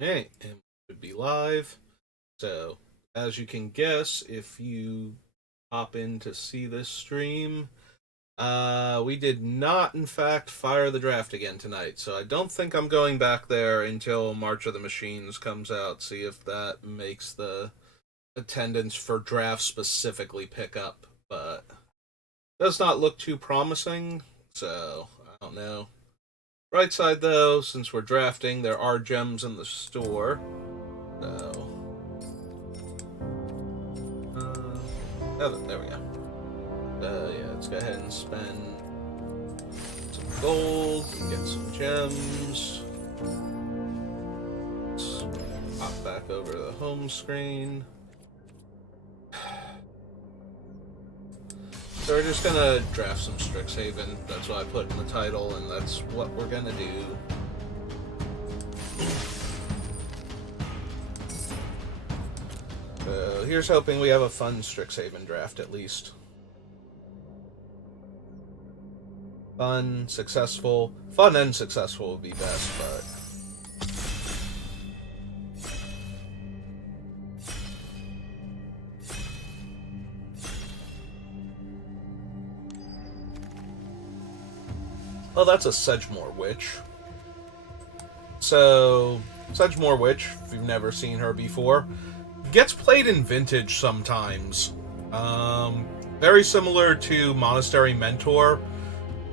Hey, and we should be live. So, as you can guess, if you hop in to see this stream, we did not, in fact, fire the draft again tonight. So I don't think I'm going back there until March of the Machines comes out. See if that makes the attendance for draft specifically pick up. But does not look too promising. So I don't know. Right side though, since we're drafting, there are gems in the store. So oh, there we go. Yeah, let's go ahead and spend some gold and get some gems. Let's pop back over to the home screen. So we're just gonna draft some Strixhaven. That's what I put in the title, and that's what we're gonna do. So here's hoping we have a fun Strixhaven draft at least. Fun, successful. Fun and successful would be best, but... Oh, that's a Sedgemoor Witch. So, Sedgemoor Witch, if you've never seen her before, gets played in Vintage sometimes. Very similar to Monastery Mentor.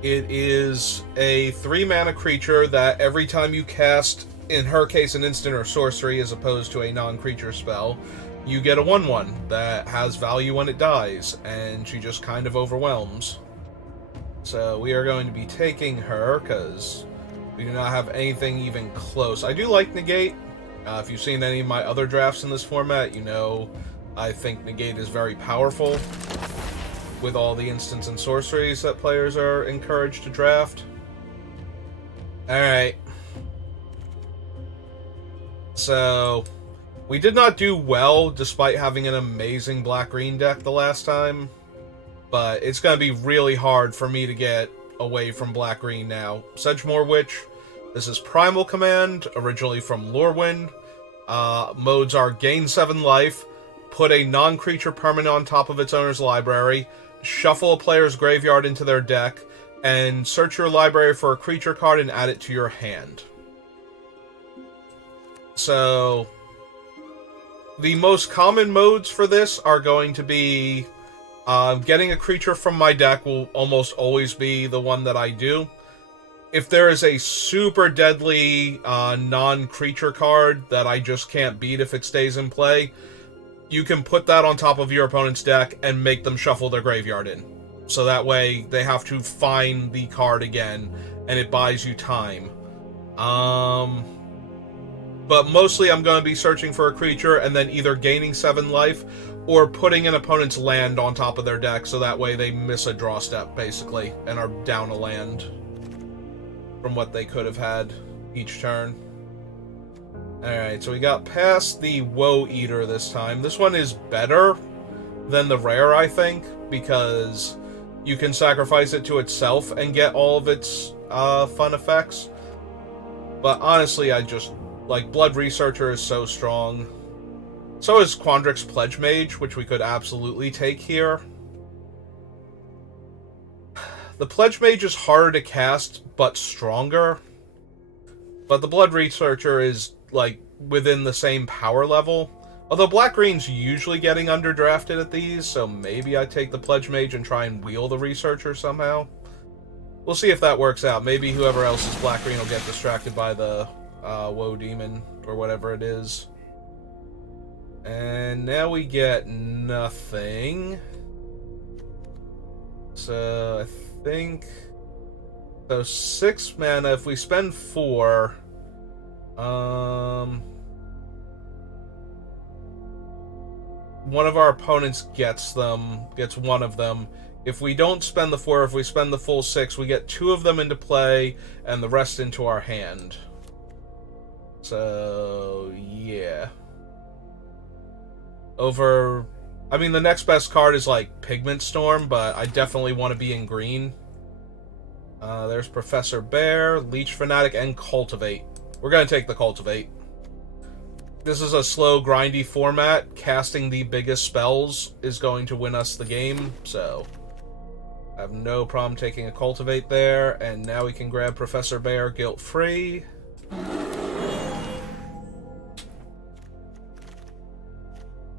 It is a 3-mana creature that every time you cast, in her case, an instant or sorcery as opposed to a non-creature spell, you get a 1/1 that has value when it dies, and she just kind of overwhelms. So we are going to be taking her, because we do not have anything even close. I do like Negate. If you've seen any of my other drafts in this format, you know I think Negate is very powerful with all the instants and sorceries that players are encouraged to draft. Alright. So, we did not do well despite having an amazing black-green deck the last time. But it's going to be really hard for me to get away from black-green now. Sedgemoor Witch. This is Primal Command, originally from Lorwyn. Modes are gain 7 life, put a non-creature permanent on top of its owner's library, shuffle a player's graveyard into their deck, and search your library for a creature card and add it to your hand. So, the most common modes for this are going to be getting a creature from my deck will almost always be the one that I do. If there is a super deadly non-creature card that I just can't beat if it stays in play, you can put that on top of your opponent's deck and make them shuffle their graveyard in. So that way they have to find the card again, and it buys you time. But mostly I'm going to be searching for a creature and then either gaining 7 life or putting an opponent's land on top of their deck, so that way they miss a draw step, basically, and are down a land from what they could have had each turn. Alright, so we got past the Woe Eater this time. This one is better than the rare, I think, because you can sacrifice it to itself and get all of its fun effects. But honestly, I just... like, Blood Researcher is so strong. So is Quandrix Pledge Mage, which we could absolutely take here. The Pledge Mage is harder to cast, but stronger. But the Blood Researcher is, like, within the same power level. Although Black-Green's usually getting underdrafted at these, so maybe I take the Pledge Mage and try and wheel the Researcher somehow. We'll see if that works out. Maybe whoever else is Black-Green will get distracted by the Woe Demon, or whatever it is. And now we get nothing. So, I think... so, 6 mana, if we spend 4... one of our opponents gets one of them. If we don't spend the 4, if we spend the full 6, we get 2 of them into play, and the rest into our hand. So, yeah. Over... I mean, the next best card is, like, Pigment Storm, but I definitely want to be in green. There's Professor Bear, Leech Fanatic, and Cultivate. We're going to take the Cultivate. This is a slow, grindy format. Casting the biggest spells is going to win us the game, so I have no problem taking a Cultivate there. And now we can grab Professor Bear guilt-free.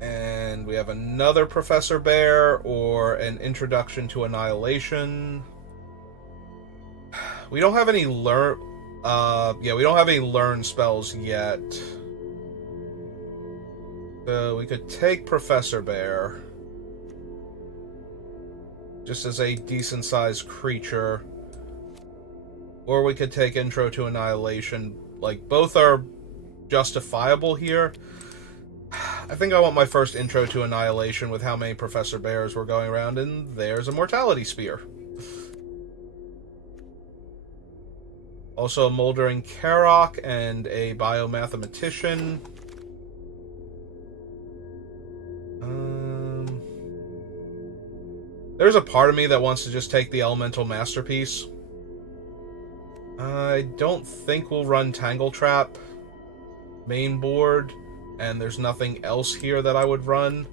And we have another Professor Bear or an Introduction to Annihilation. We don't have any learn... we don't have any learn spells yet. So we could take Professor Bear. Just as a decent-sized creature. Or we could take Intro to Annihilation. Like, both are justifiable here. I think I want my first Intro to Annihilation with how many Professor Bears we're going around, and there's a Mortality Spear. Also a Moldering Karok and a Biomathematician. There's a part of me that wants to just take the Elemental Masterpiece. I don't think we'll run Tangle Trap main board, and there's nothing else here that I would run.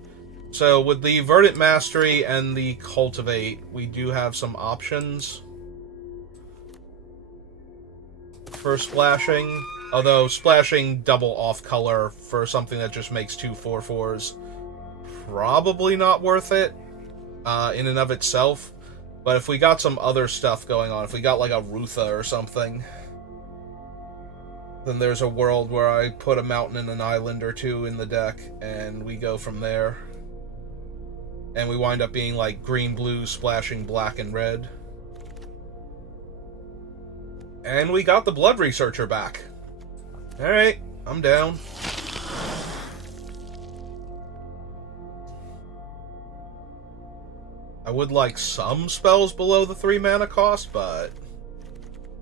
So with the Verdant Mastery and the Cultivate, we do have some options for splashing. Although splashing double off color for something that just makes 2 4/4s probably not worth it in and of itself. But if we got some other stuff going on, if we got like a Rutha or something, then there's a world where I put a mountain and an island or two in the deck, and we go from there. And we wind up being like green, blue, splashing black and red. And we got the Blood Researcher back. Alright, I'm down. I would like some spells below the 3 mana cost, but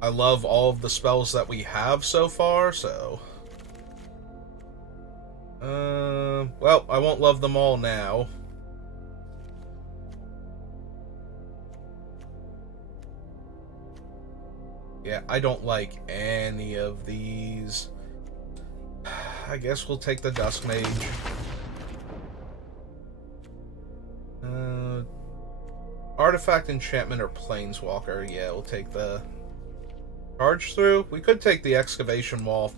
I love all of the spells that we have so far, so... well, I won't love them all now. Yeah, I don't like any of these. I guess we'll take the Dusk Mage. Artifact, Enchantment, or Planeswalker. Yeah, we'll take the Charge Through. We could take the Excavation Wall.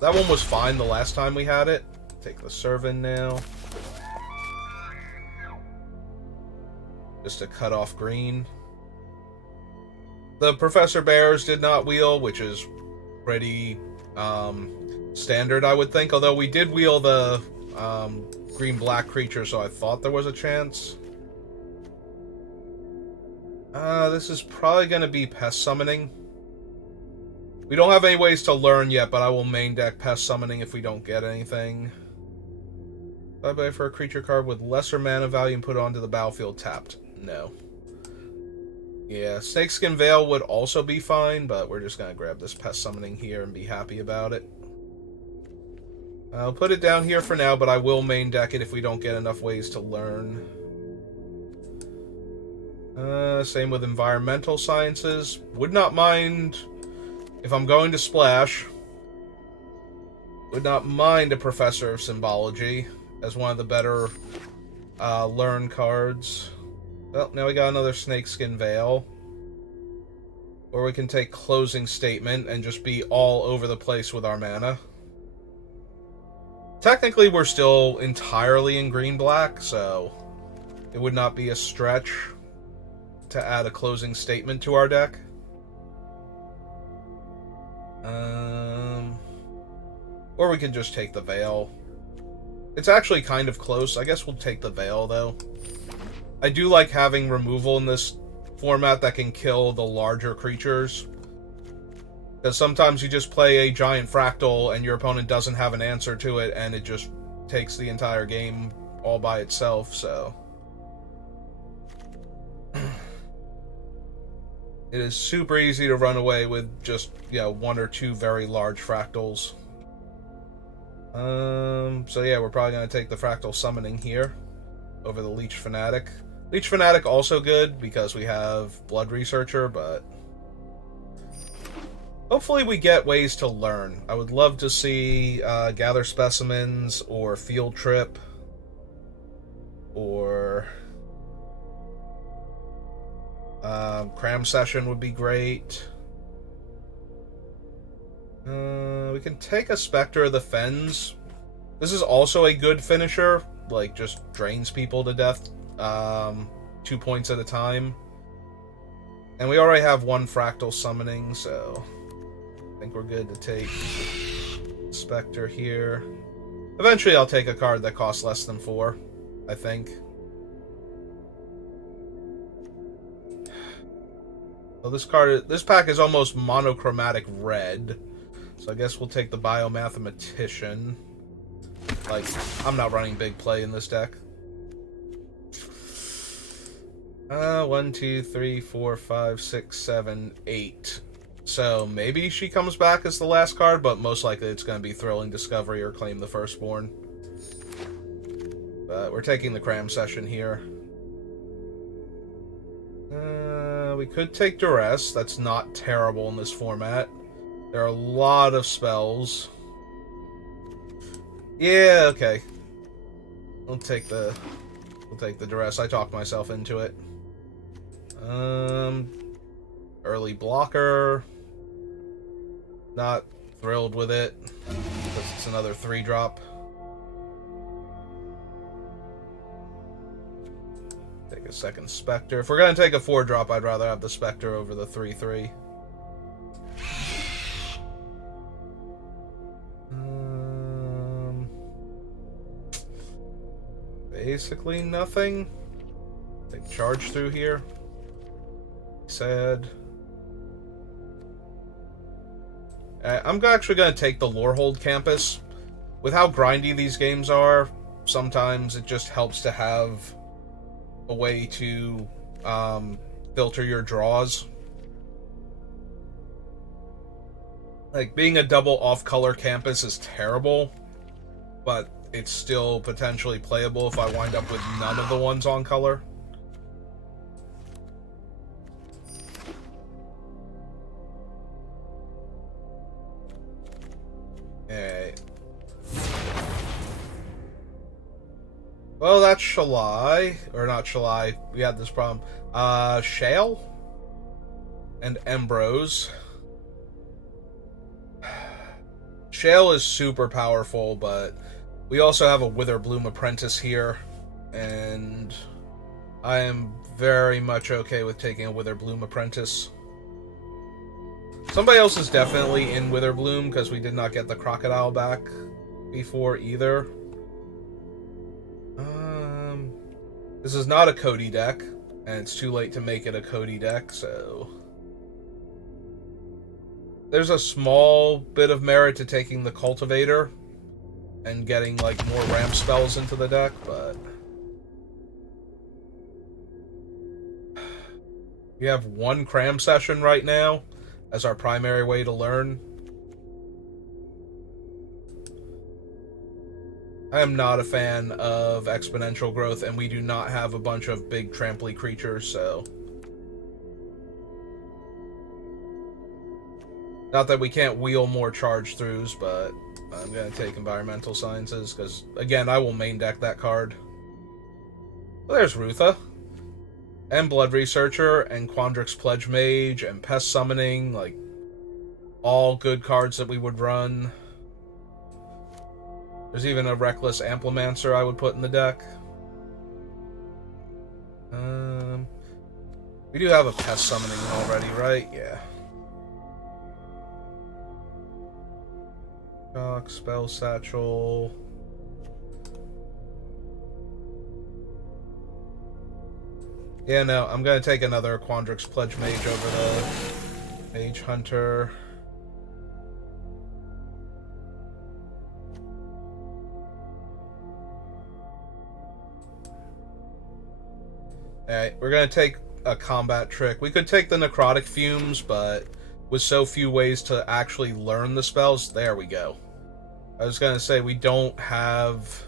That one was fine the last time we had it. Take the Servant now. Just to cut off green. The Professor Bears did not wheel, which is pretty standard, I would think. Although we did wheel the green-black creature, so I thought there was a chance. This is probably going to be Pest Summoning. We don't have any ways to learn yet, but I will main deck Pest Summoning if we don't get anything. Bye-bye for a creature card with lesser mana value and put it onto the battlefield tapped. No. Yeah, Snakeskin Veil would also be fine, but we're just going to grab this Pest Summoning here and be happy about it. I'll put it down here for now, but I will main deck it if we don't get enough ways to learn. Same with Environmental Sciences. Would not mind if I'm going to splash. Would not mind a Professor of Symbology as one of the better learn cards. Well, now we got another Snakeskin Veil. Or we can take Closing Statement and just be all over the place with our mana. Technically, we're still entirely in green-black, so it would not be a stretch to add a Closing Statement to our deck. Or we can just take the Veil. It's actually kind of close. I guess we'll take the Veil, though. I do like having removal in this format that can kill the larger creatures. Because sometimes you just play a giant fractal and your opponent doesn't have an answer to it, and it just takes the entire game all by itself, so... It is super easy to run away with just, you know, 1 or 2 very large fractals. So yeah, we're probably going to take the Fractal Summoning here over the Leech Fanatic. Leech Fanatic also good because we have Blood Researcher, but... Hopefully we get ways to learn. I would love to see gather specimens or field trip or cram session would be great. We can take a Spectre of the Fens. This is also a good finisher, like just drains people to death 2 points at a time. And we already have one fractal summoning, so I think we're good to take Spectre here. Eventually I'll take a card that costs less than 4, I think. Well, this pack is almost monochromatic red, so I guess we'll take the Biomathematician. Like, I'm not running big play in this deck. 1, 2, 3, 4, 5, 6, 7, 8. So maybe she comes back as the last card, but most likely it's going to be Thrilling Discovery or Claim the Firstborn. But we're taking the cram session here. We could take Duress. That's not terrible in this format. There are a lot of spells. Yeah, okay. We'll take the Duress. I talked myself into it. Early blocker. Not thrilled with it, because it's another 3-drop. Take a second Spectre. If we're going to take a 4-drop, I'd rather have the Spectre over the 3/3. Basically nothing. Take charge through here. Sad. I'm actually going to take the Lorehold Campus. With how grindy these games are, sometimes it just helps to have a way to filter your draws. Like, being a double off-color campus is terrible, but it's still potentially playable if I wind up with none of the ones on color. Well, that's Shalai. Or not Shalai. We had this problem. Shale? And Embrose. Shale is super powerful, but we also have a Witherbloom Apprentice here. And I am very much okay with taking a Witherbloom Apprentice. Somebody else is definitely in Witherbloom, because we did not get the Crocodile back before either. This is not a Cody deck, and it's too late to make it a Cody deck, so there's a small bit of merit to taking the Cultivator and getting like more ramp spells into the deck, but we have one cram session right now as our primary way to learn. I am not a fan of exponential growth, and we do not have a bunch of big tramply creatures, so not that we can't wheel more charge throughs, but I'm going to take Environmental Sciences, because, again, I will main deck that card. Well, there's Rutha. And Blood Researcher, and Quandrix Pledge Mage, and Pest Summoning, like, all good cards that we would run. There's even a Reckless Amplimancer I would put in the deck. We do have a Pest Summoning already, right? Yeah. Shock, Spell Satchel. Yeah, no, I'm going to take another Quandrix Pledge Mage over the Mage Hunter. Alright, we're going to take a combat trick. We could take the Necrotic Fumes, but with so few ways to actually learn the spells, there we go. I was going to say, we don't have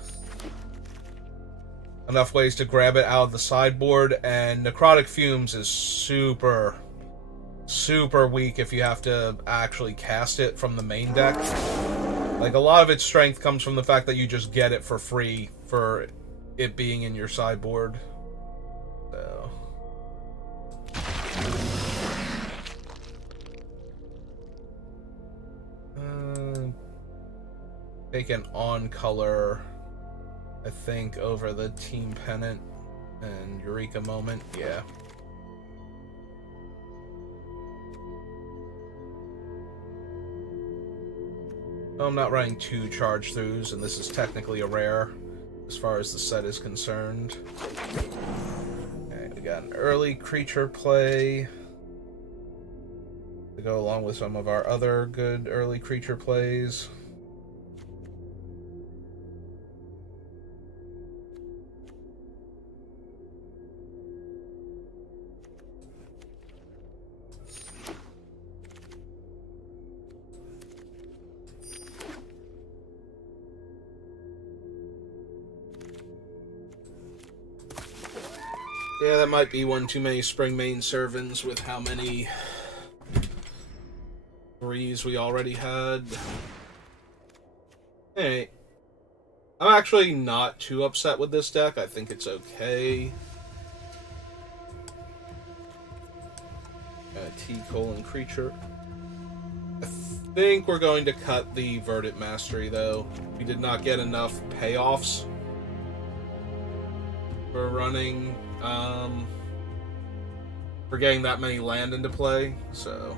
enough ways to grab it out of the sideboard, and Necrotic Fumes is super super weak if you have to actually cast it from the main deck. Like, a lot of its strength comes from the fact that you just get it for free for it being in your sideboard. So... take an on-color, I think, over the Team Pennant and Eureka Moment. Yeah. I'm not running 2 charge throughs, and this is technically a rare as far as the set is concerned. Okay, we got an early creature play to go along with some of our other good early creature plays. Yeah, that might be one too many Spring Main Servants with how many 3s we already had. Hey, I'm actually not too upset with this deck. I think it's okay. T-colon creature. I think we're going to cut the Verdant Mastery, though. We did not get enough payoffs for running... for getting that many land into play, so...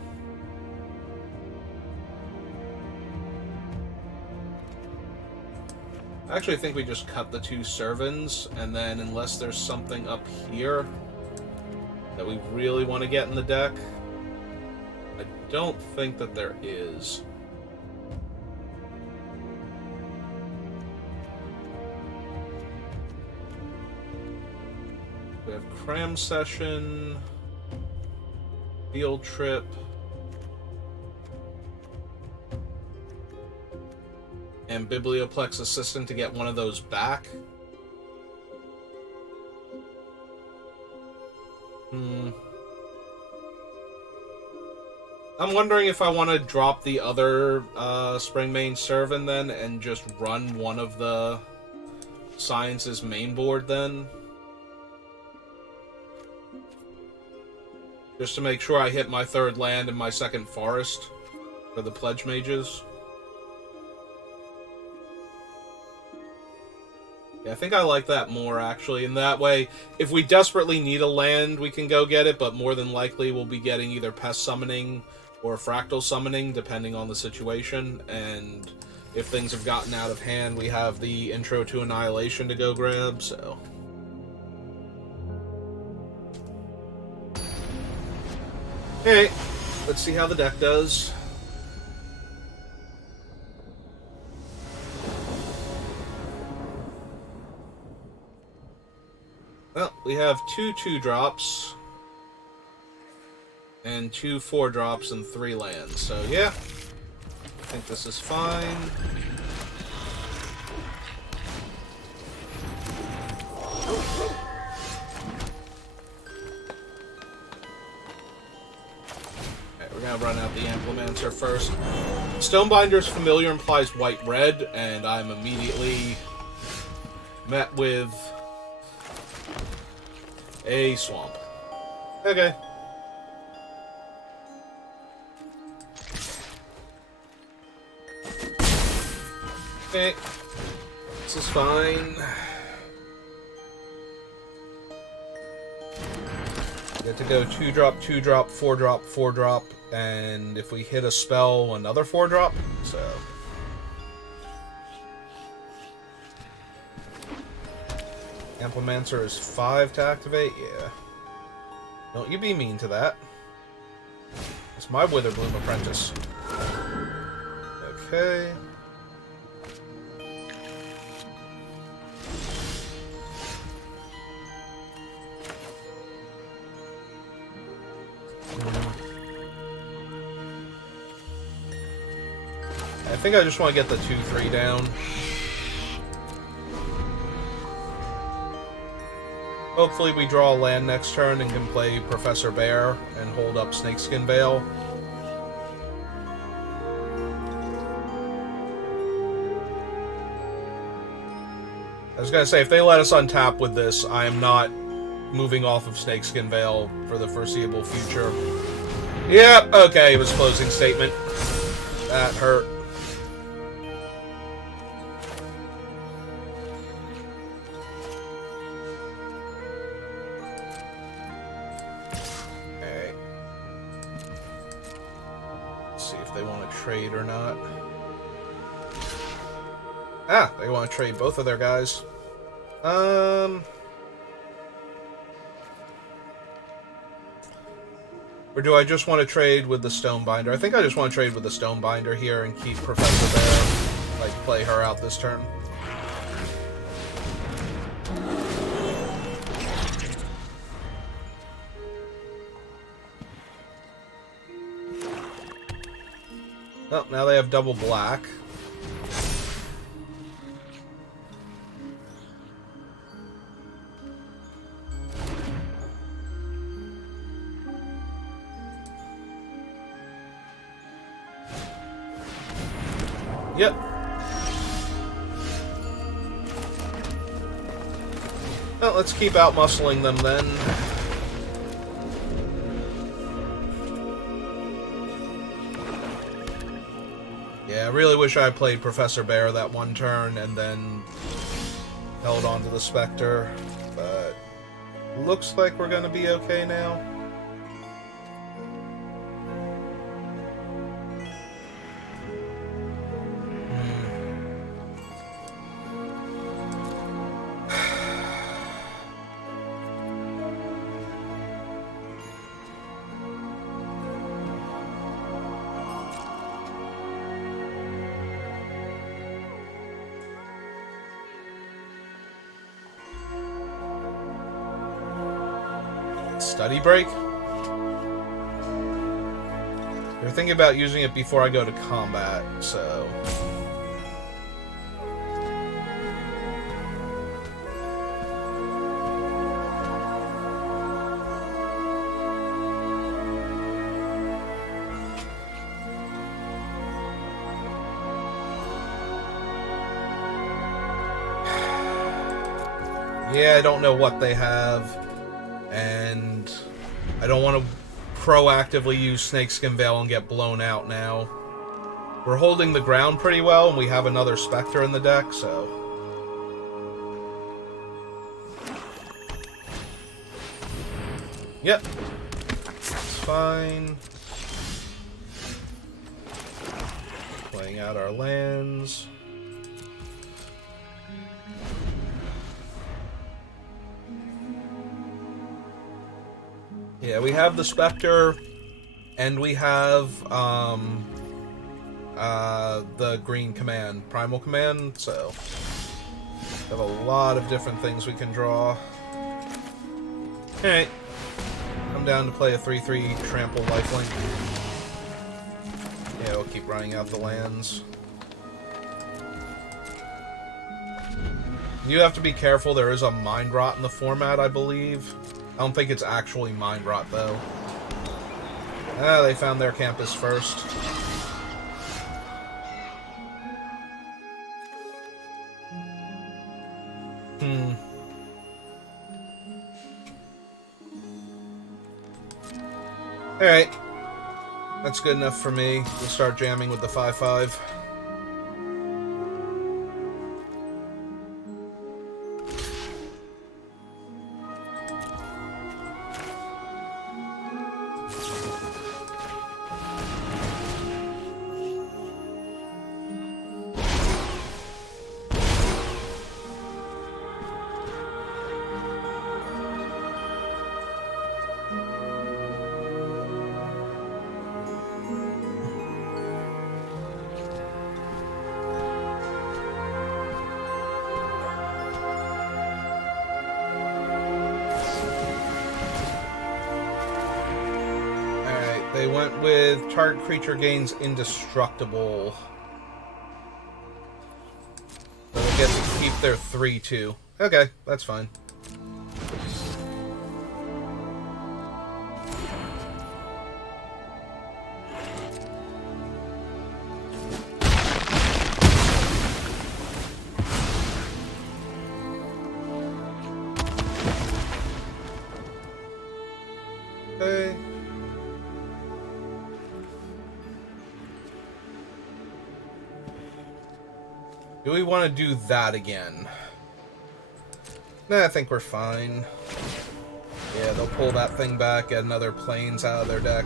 I actually think we just cut the 2 Servants, and then unless there's something up here that we really want to get in the deck, I don't think that there is. We have Cram Session, Field Trip, and Biblioplex Assistant to get one of those back. I'm wondering if I want to drop the other Springmane Servant then and just run one of the Science's main board then. Just to make sure I hit my 3rd land and my 2nd forest for the Pledge Mages. Yeah, I think I like that more, actually. In that way, if we desperately need a land, we can go get it, but more than likely we'll be getting either Pest Summoning or Fractal Summoning, depending on the situation. And if things have gotten out of hand, we have the Intro to Annihilation to go grab, so... Okay, let's see how the deck does. Well, we have 2 2-drops, and 2 4-drops, and 3 lands, so yeah. I think this is fine. We're gonna run out the Implementor first. Stonebinder's Familiar implies white-red, and I'm immediately met with a swamp. Okay. Okay. This is fine. Get to go 2-drop, 2-drop, 4-drop, 4-drop, and if we hit a spell, another 4-drop, so... Implementor is 5 to activate? Yeah. Don't you be mean to that. It's my Witherbloom Apprentice. Okay. I think I just want to get the 2-3 down. Hopefully we draw a land next turn and can play Professor Bear and hold up Snakeskin Veil. I was gonna say, if they let us untap with this, I am not moving off of Snakeskin Veil for the foreseeable future. Yep, okay, it was closing statement. That hurt. Okay. Let's see if they want to trade or not. Ah, they want to trade both of their guys. Or do I just want to trade with the Stonebinder? I think I just want to trade with the Stonebinder here and keep Professor Bear. Like, play her out this turn. Oh, now they have double black. Yep. Well, let's keep out muscling them then. Yeah, I really wish I played Professor Bear that one turn and then held on to the Spectre, but looks like we're gonna be okay now. Study break? We're thinking about using it before I go to combat, so... Yeah, I don't know what they have. And I don't want to proactively use Snakeskin Veil and get blown out now. We're holding the ground pretty well, and we have another Spectre in the deck, so... Yep. It's fine. Playing out our lands. Yeah, we have the Spectre, and we have the green command, Primal Command, so we have a lot of different things we can draw. Alright, I'm down to play a 3/3 Trample Lifelink. Yeah, we'll keep running out the lands. You have to be careful, there is a Mind Rot in the format, I believe. I don't think it's actually Mind Rot, though. Ah, they found their campus first. Alright. That's good enough for me. We'll start jamming with the 5/5. They went with target creature gains indestructible. So they get to keep their 3/2. Okay, that's fine. Do we want to do that again? Nah, I think we're fine. Yeah, they'll pull that thing back, get another planes out of their deck.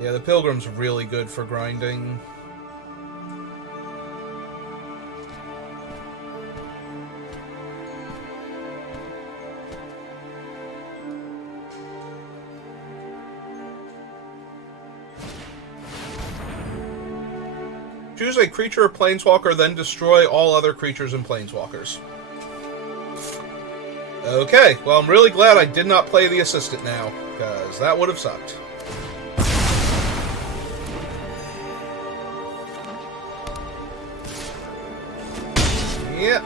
Yeah, the Pilgrim's really good for grinding. Choose a creature or planeswalker, then destroy all other creatures and planeswalkers. Okay, well, I'm really glad I did not play the assistant now, because that would have sucked. Yep.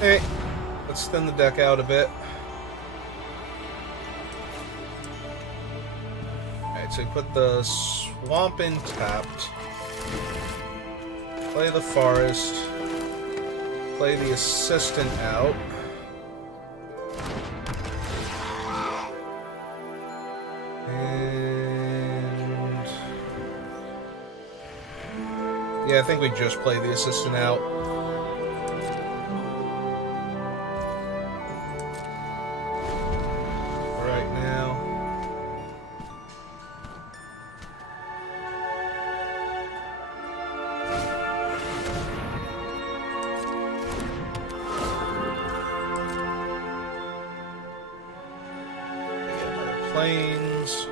Hey, let's thin the deck out a bit. Alright, so we put the swamp in tapped. Play the forest. Play the assistant out. And yeah, I think we just play the assistant out. Right now. Planes.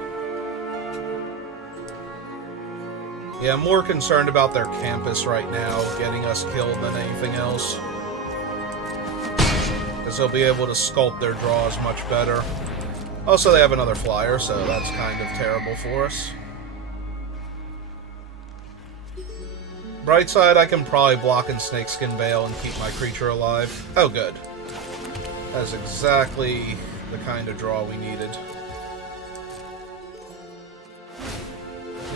Yeah, I'm more concerned about their campus right now, getting us killed than anything else. Because they'll be able to sculpt their draws much better. Also, they have another flyer, so that's kind of terrible for us. Bright side, I can probably block in Snakeskin Veil and keep my creature alive. Oh, good. That's exactly the kind of draw we needed.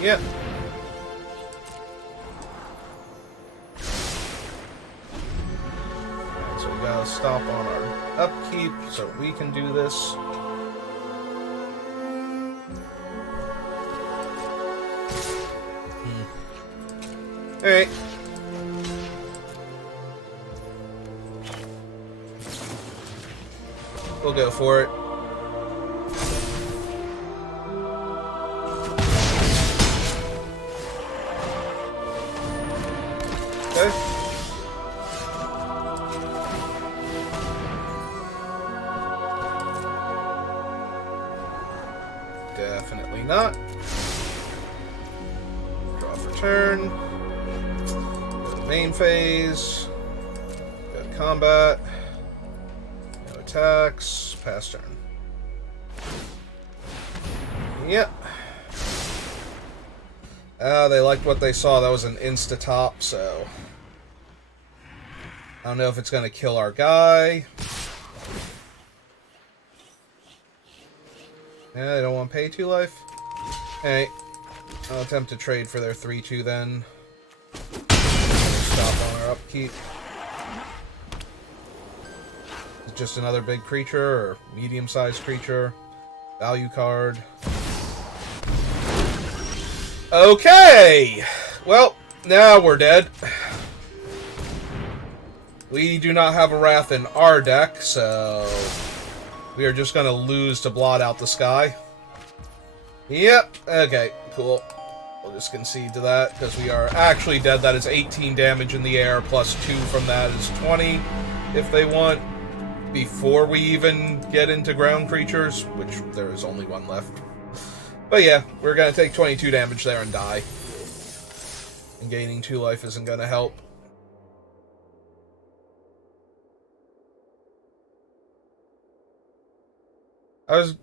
Yep. Right, so we gotta stop on our upkeep so we can do this. Alright. We'll go for it. Okay. Definitely not. Draw for turn. Go to main phase. Go to combat. No attacks. Pass turn. Yep. They liked what they saw. That was an insta-top, so I don't know if it's going to kill our guy. Yeah, they don't want to pay 2 life. Hey, I'll attempt to trade for their 3/2 then. Stop on our upkeep. It's just another big creature or medium-sized creature. Value card. Okay! Well, now we're dead. We do not have a Wrath in our deck, so we are just going to lose to Blot Out the Sky. Yep, okay, cool. We'll just concede to that, because we are actually dead. That is 18 damage in the air, plus 2 from that is 20, if they want, before we even get into ground creatures, which there is only 1 left. But yeah, we're going to take 22 damage there and die. And gaining 2 life isn't going to help.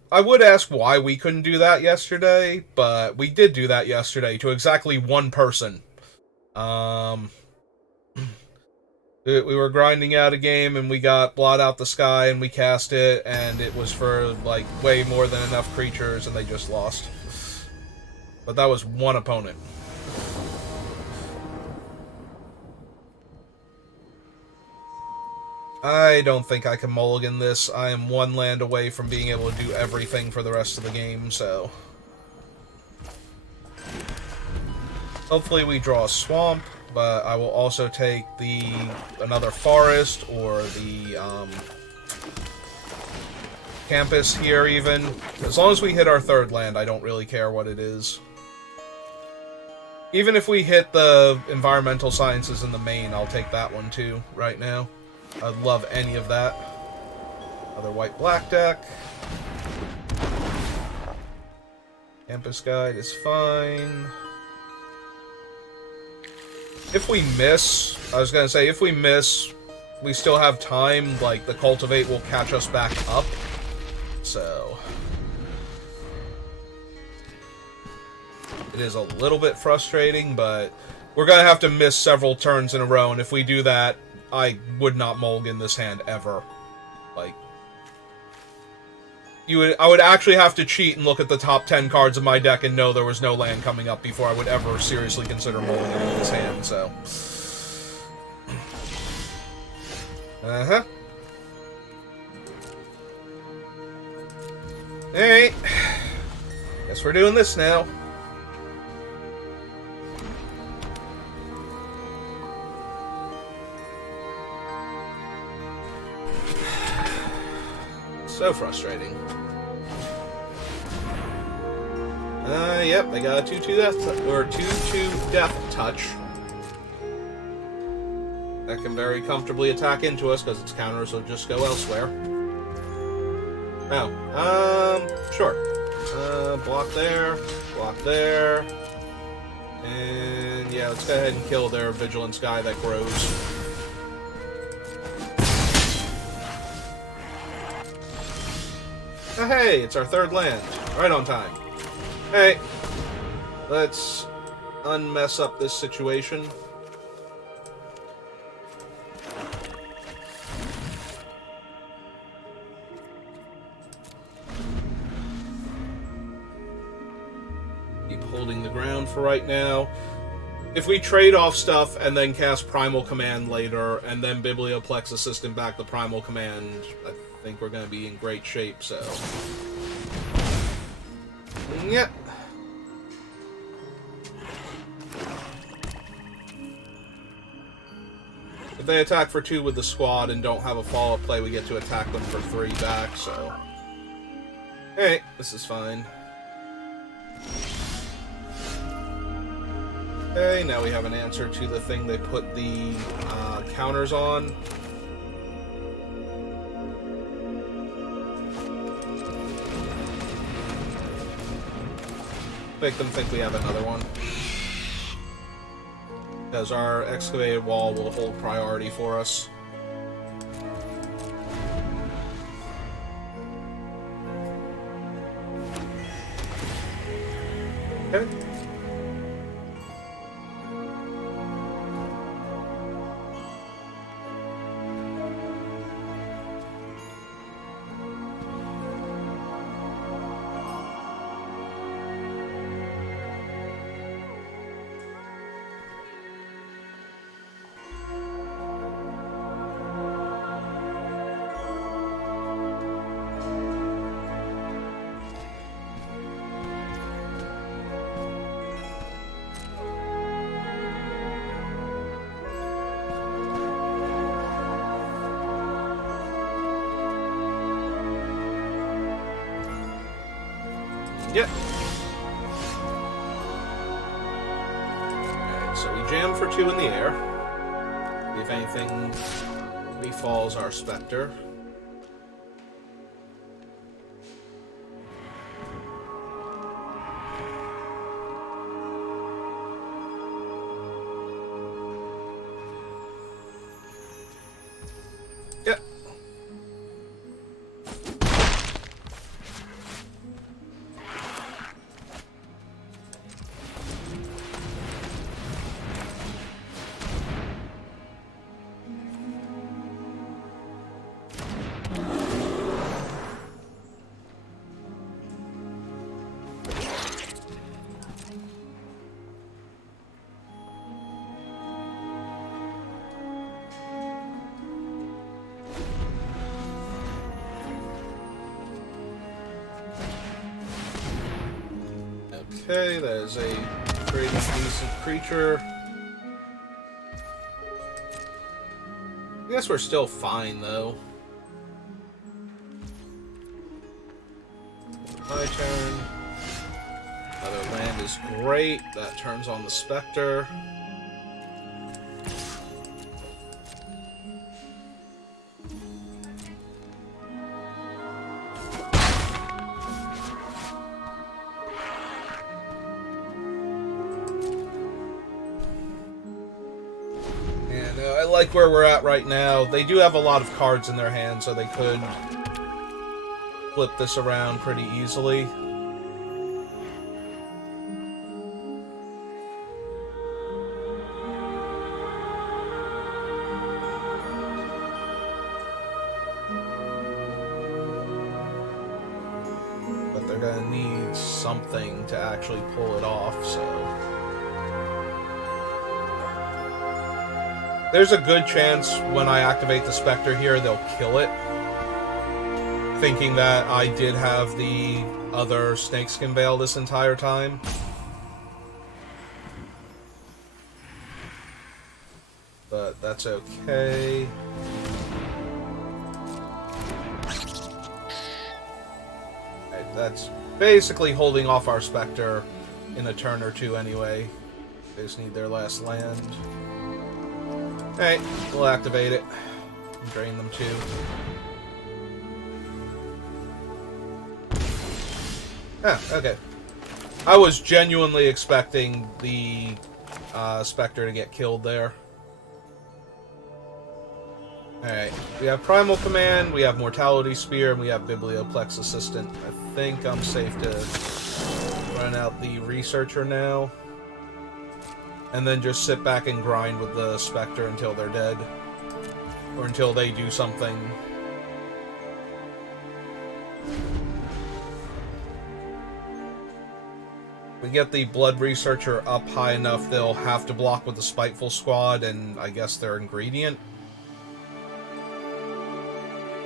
I would ask why we couldn't do that yesterday, but we did do that yesterday to exactly 1 person. We were grinding out a game and we got Blot Out the Sky and we cast it and it was for like way more than enough creatures and they just lost. But that was 1 opponent. I don't think I can mulligan this. I am one land away from being able to do everything for the rest of the game, so... Hopefully we draw a swamp, but I will also take another forest, or the, campus here, even. As long as we hit our third land, I don't really care what it is. Even if we hit the environmental sciences in the main, I'll take that one too, right now. I'd love any of that. Another white-black deck. Campus guide is fine. If we miss, I was gonna say, if we miss, we still have time, like, the Cultivate will catch us back up. So... it is a little bit frustrating, but we're gonna have to miss several turns in a row, and if we do that, I would not mulligan this hand ever. Like, I would actually have to cheat and look at the top 10 cards of my deck and know there was no land coming up before I would ever seriously consider mulliganing this hand, so... Uh-huh. Alright. Guess we're doing this now. So frustrating. Yep, they got a 2/2 death touch. That can very comfortably attack into us because its counters will just go elsewhere. Oh, sure. Block there, and yeah, let's go ahead and kill their Vigilance guy that grows. Oh, hey, it's our third land. Right on time. Hey, let's unmess up this situation. Keep holding the ground for right now. If we trade off stuff and then cast Primal Command later, and then Biblioplex Assistant back the Primal Command, I think we're going to be in great shape, so... Yep. If they attack for 2 with the squad and don't have a follow-up play, we get to attack them for 3 back, so... Hey, this is fine. Okay, now we have an answer to the thing they put the counters on. Make them think we have another one. Because our excavated wall will hold priority for us. Okay. Yep. Alright, so we jam for 2 in the air. If anything befalls our Spectre. Yep. Okay, that is a pretty decent creature. I guess we're still fine, though. My turn. Another land is great. That turns on the Spectre. And I like where we're at right now. They do have a lot of cards in their hand, so they could flip this around pretty easily. But they're gonna need something to actually pull it off, so... There's a good chance when I activate the Spectre here, they'll kill it. Thinking that I did have the other Snakeskin Veil this entire time. But that's okay. Right, that's basically holding off our Spectre in a turn or two anyway. They just need their last land. Alright, we'll activate it. And drain them too. Ah, okay. I was genuinely expecting the Spectre to get killed there. Alright, we have Primal Command, we have Mortality Spear, and we have Biblioplex Assistant. I think I'm safe to run out the Researcher now. And then just sit back and grind with the Spectre until they're dead. Or until they do something. We get the Blood Researcher up high enough, they'll have to block with the Spiteful Squad and I guess their Ingredient.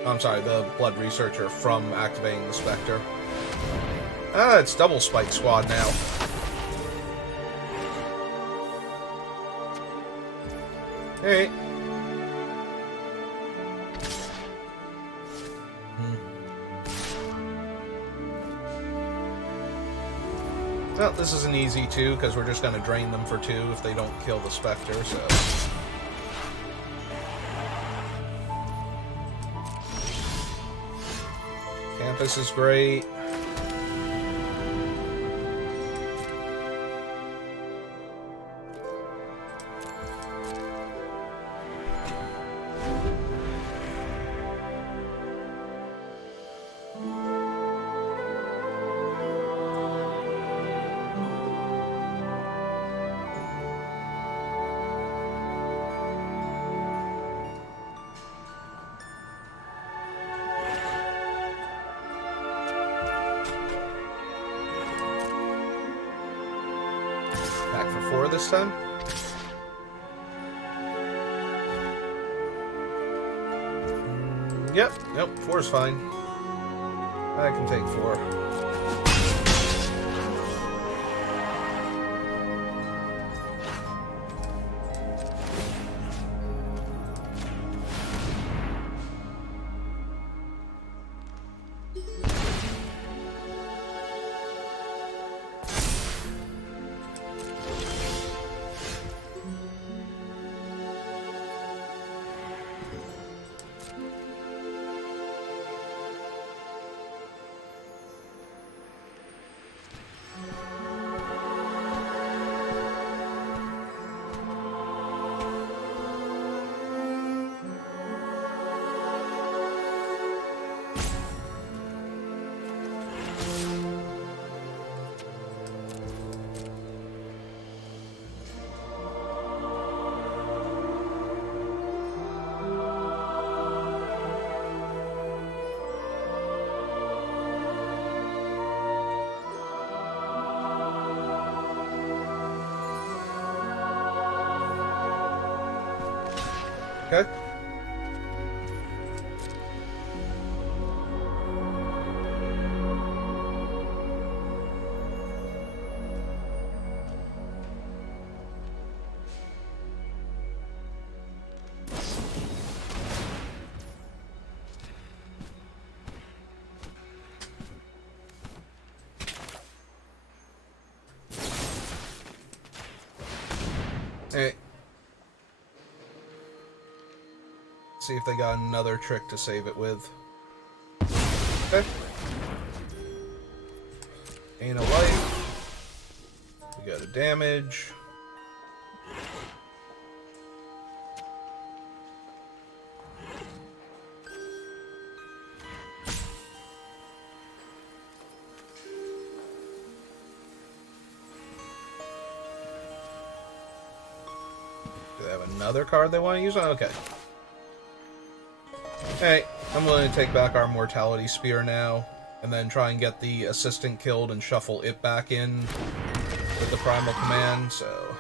I'm sorry, the Blood Researcher from activating the Spectre. Ah, it's double Spike Squad now. Hey. Well, this is an easy 2, because we're just going to drain them for 2 if they don't kill the Spectre, so... Campus is great. Back for 4 this time. Yep, 4 is fine. I can take 4. Hey. See if they got another trick to save it with. Okay. Ain't a life. We got a damage. Do they have another card they want to use? Okay. Hey, I'm willing to take back our Mortality Spear now, and then try and get the assistant killed and shuffle it back in with the Primal Command, so...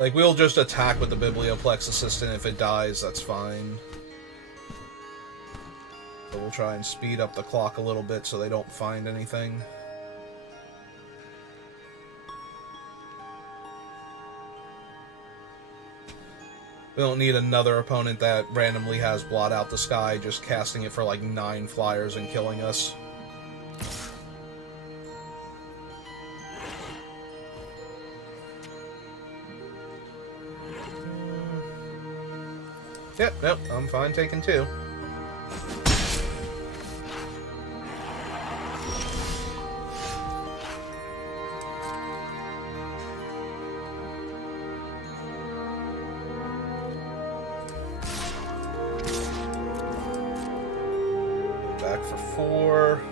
Like, we'll just attack with the Biblioplex Assistant. If it dies, that's fine. So we'll try and speed up the clock a little bit so they don't find anything. We don't need another opponent that randomly has Blot Out the Sky, just casting it for like 9 flyers and killing us. Yep, nope, I'm fine taking 2. Back for 4.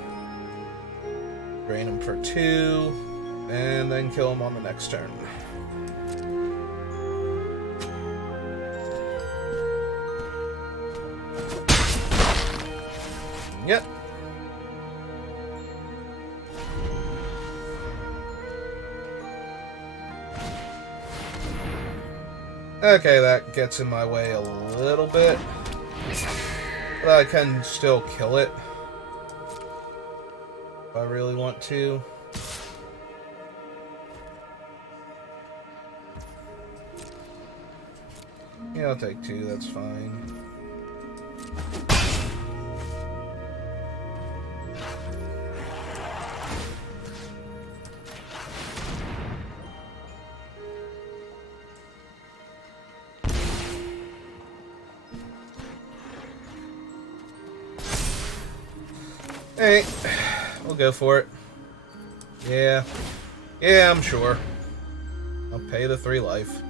Drain him for 2. And then kill him on the next turn. Yep. Okay, that gets in my way a little bit. But I can still kill it. If I really want to. Yeah, I'll take 2, that's fine. Hey, we'll go for it. Yeah. Yeah, I'm sure. I'll pay the 3 life.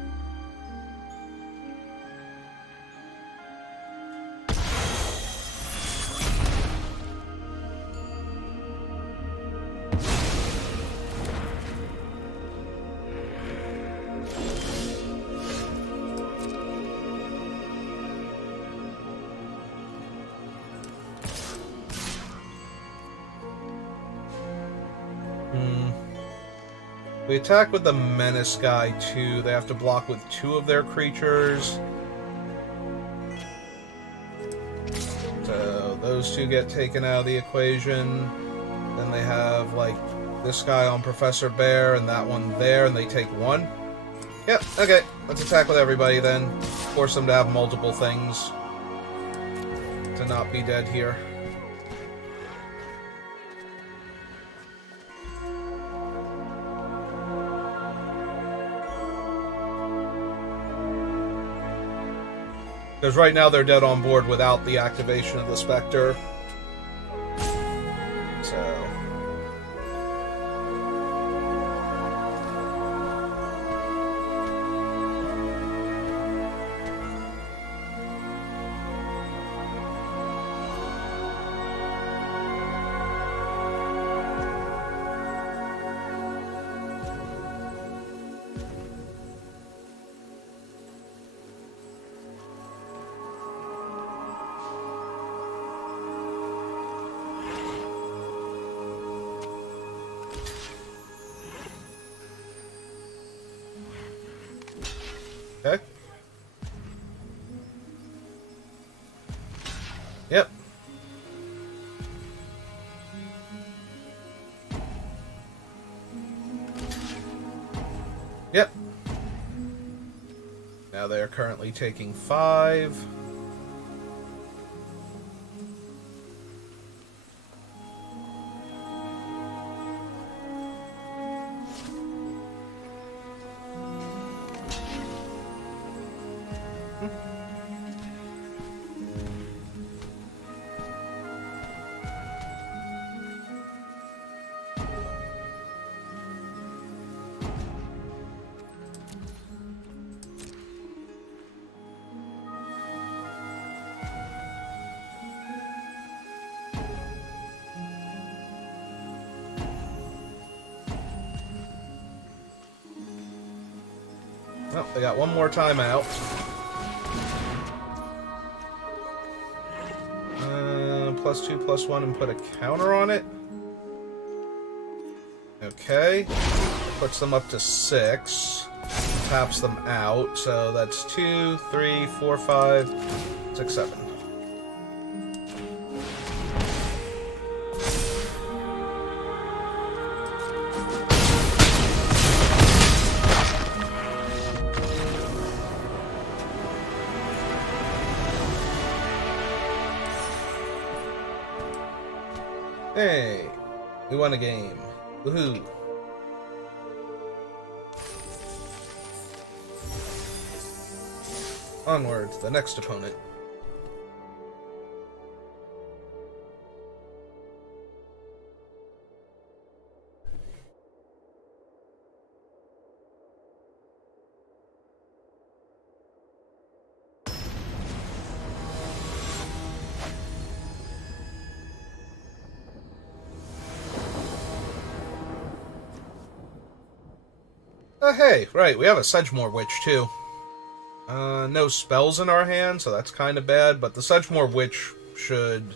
We attack with the Menace guy too. They have to block with 2 of their creatures. So those 2 get taken out of the equation. Then they have like this guy on Professor Bear and that one there, and they take 1. Yep, okay. Let's attack with everybody then. Force them to have multiple things to not be dead here. Because right now they're dead on board without the activation of the Spectre. So... Okay. Yep. Yep. Now they are currently taking 5. Oh, they got one more timeout. +2/+1 and put a counter on it. Okay. Puts them up to 6. Taps them out. So that's 2, 3, 4, 5, 6, 7. Hey, we won a game. Woohoo. Onward to the next opponent. Hey, right, we have a Sedgemoor Witch, too. No spells in our hand, so that's kind of bad, but the Sedgemoor Witch should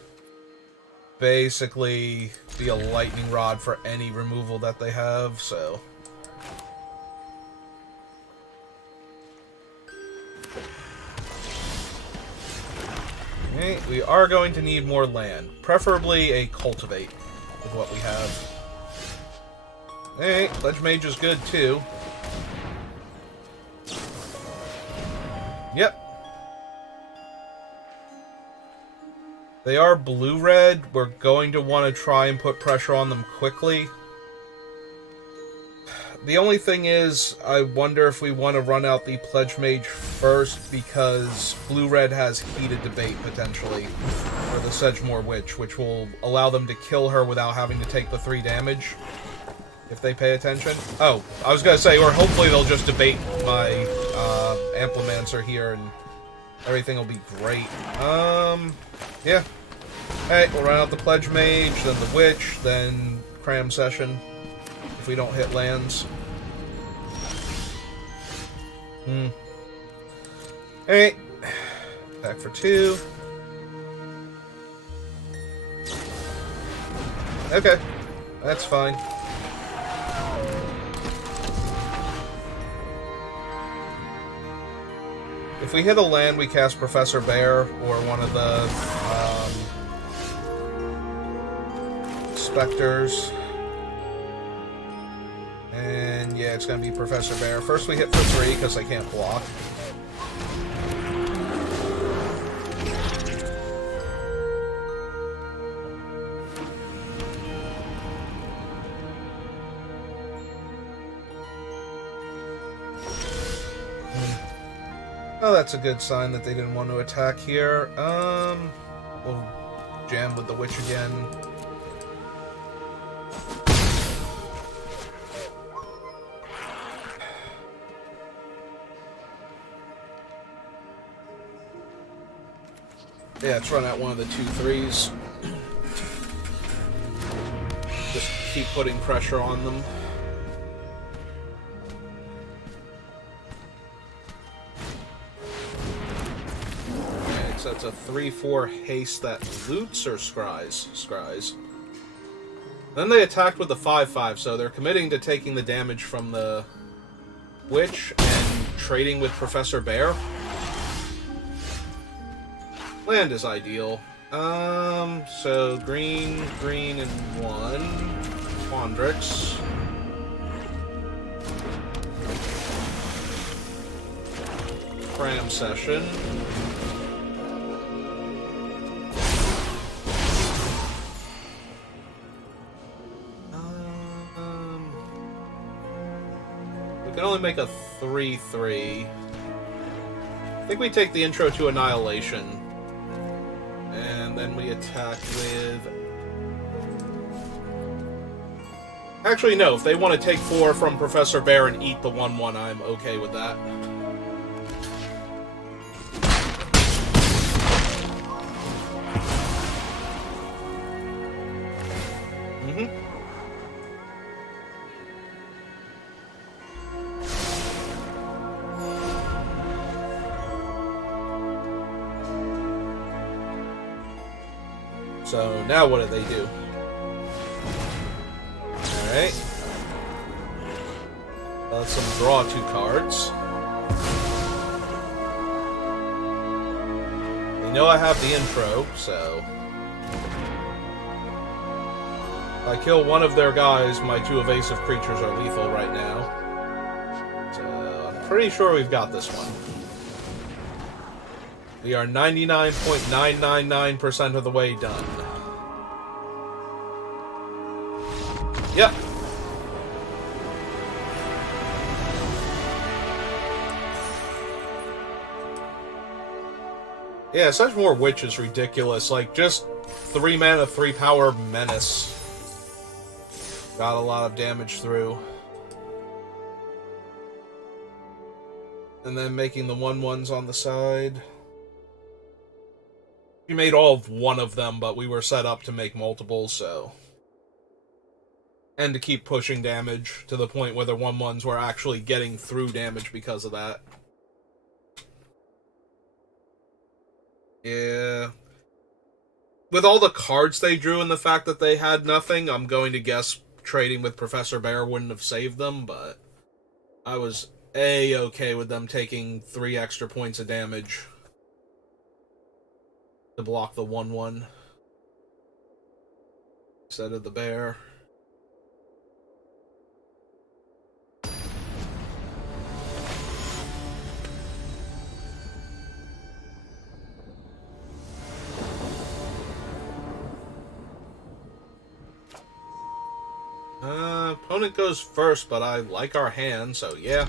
basically be a lightning rod for any removal that they have, so... Okay, we are going to need more land. Preferably a Cultivate with what we have. Hey, Pledge Mage is good, too. Yep. They are blue-red. We're going to want to try and put pressure on them quickly. The only thing is, I wonder if we want to run out the Pledge Mage first, because blue-red has Heated Debate, potentially, for the Sedgemoor Witch, which will allow them to kill her without having to take the 3 damage, if they pay attention. Oh, I was going to say, or hopefully they'll just debate my Amplimancer here, and everything will be great. Yeah. Alright, we'll run out the Pledge Mage, then the Witch, then Cram Session, if we don't hit lands. Alright. Back for 2. Okay. That's fine. If we hit a land, we cast Professor Bear, or one of the Specters. And yeah, it's going to be Professor Bear. First we hit for 3, because I can't block. Oh, that's a good sign that they didn't want to attack here. We'll jam with the Witch again. Yeah, let's run out one of the 2/3s. Just keep putting pressure on them. So it's a 3/4 haste that loots or scries? Scries. Then they attacked with the 5/5, so they're committing to taking the damage from the Witch and trading with Professor Bear. Land is ideal. So green, and 1. Quandrix. Cram Session. We can only make a 3/3. I think we take the intro to Annihilation. And then we attack with... Actually, no. If they want to take 4 from Professor Bear and eat the 1/1, I'm okay with that. So now what do they do? Alright. Let's them draw 2 cards. They know I have the intro, so... If I kill one of their guys, my 2 evasive creatures are lethal right now. So I'm pretty sure we've got this one. We are 99.999% of the way done. Yep. Yeah, such more Witch is ridiculous. Like, just 3 mana, 3 power Menace. Got a lot of damage through. And then making the 1/1s on the side. We made all of one of them, but we were set up to make multiple, so... And to keep pushing damage to the point where the 1/1s were actually getting through damage because of that. Yeah. With all the cards they drew and the fact that they had nothing, I'm going to guess trading with Professor Bear wouldn't have saved them, but I was A-okay with them taking 3 extra points of damage to block the 1/1 instead of the bear. Opponent goes first, but I like our hand, so yeah.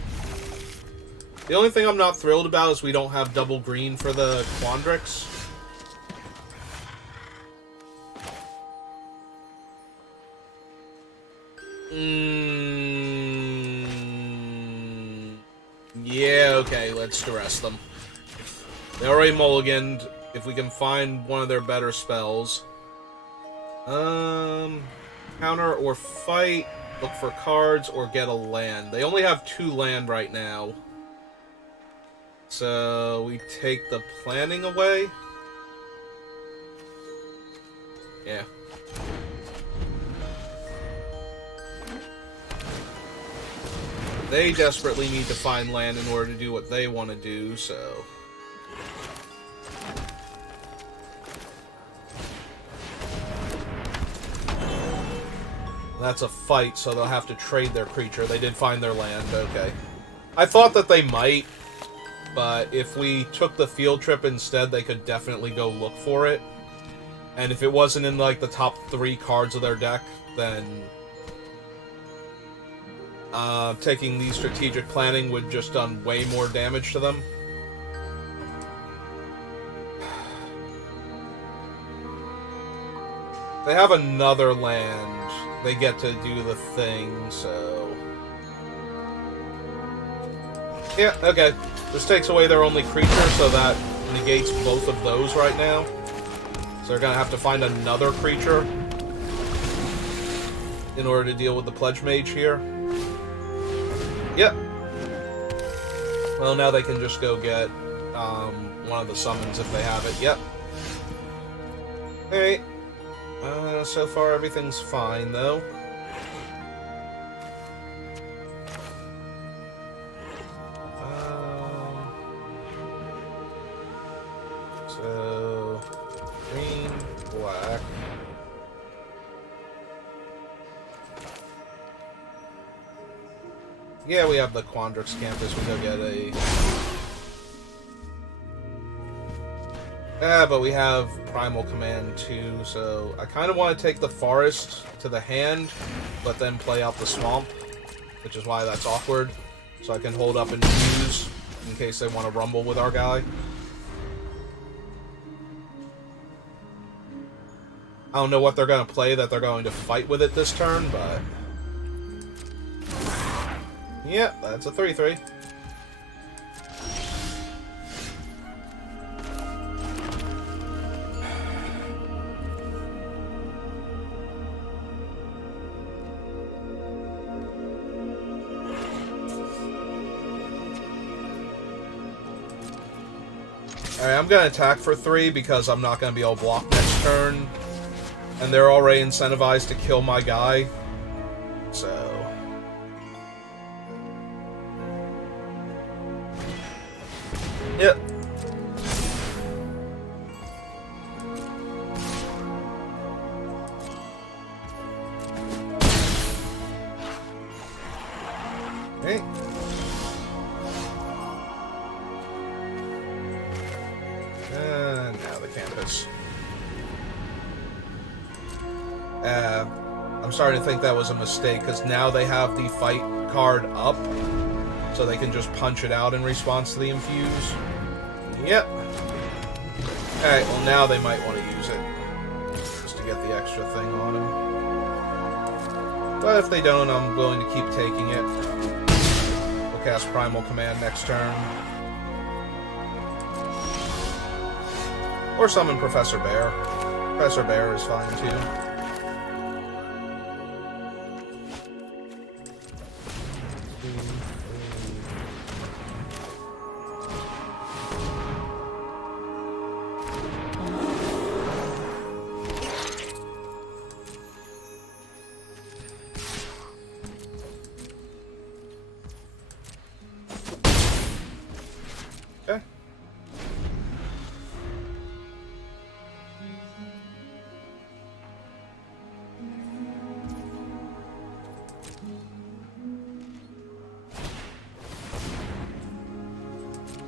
The only thing I'm not thrilled about is we don't have double green for the Quandrix. Yeah, okay, let's duress them. They already mulliganed. If we can find one of their better spells. Counter or fight, look for cards, or get a land. They only have 2 land right now. So we take the planning away. Yeah. They desperately need to find land in order to do what they want to do, so... That's a fight, so they'll have to trade their creature. They did find their land, okay. I thought that they might, but if we took the field trip instead, they could definitely go look for it. And if it wasn't in, like, the top 3 cards of their deck, then... taking the strategic planning would just done way more damage to them. They have another land. They get to do the thing, so... Yeah, okay. This takes away their only creature, so that negates both of those right now. So they're gonna have to find another creature in order to deal with the Pledge Mage here. Yep. Well, now they can just go get one of the summons if they have it. Yep. Alright. So far everything's fine, though. So... green, black... Yeah, we have the Quandrix campus. We go get a... Yeah, but we have Primal Command too, so I kind of want to take the Forest to the hand, but then play out the Swamp, which is why that's awkward. So I can hold up and use in case they want to rumble with our guy. I don't know what they're going to play that they're going to fight with it this turn, but... Yeah, that's a 3/3. Alright, I'm going to attack for 3 because I'm not going to be able to block next turn. and they're already incentivized to kill my guy. So... Yep. Okay. And now the campus. I'm starting to think that was a mistake, because now they have the fight card up, so they can just punch it out in response to the infuse. Yep. Alright, well now they might want to use it, just to get the extra thing on him. But if they don't, I'm willing to keep taking it. We'll cast Primal Command next turn. Or summon Professor Bear. Professor Bear is fine too. Okay.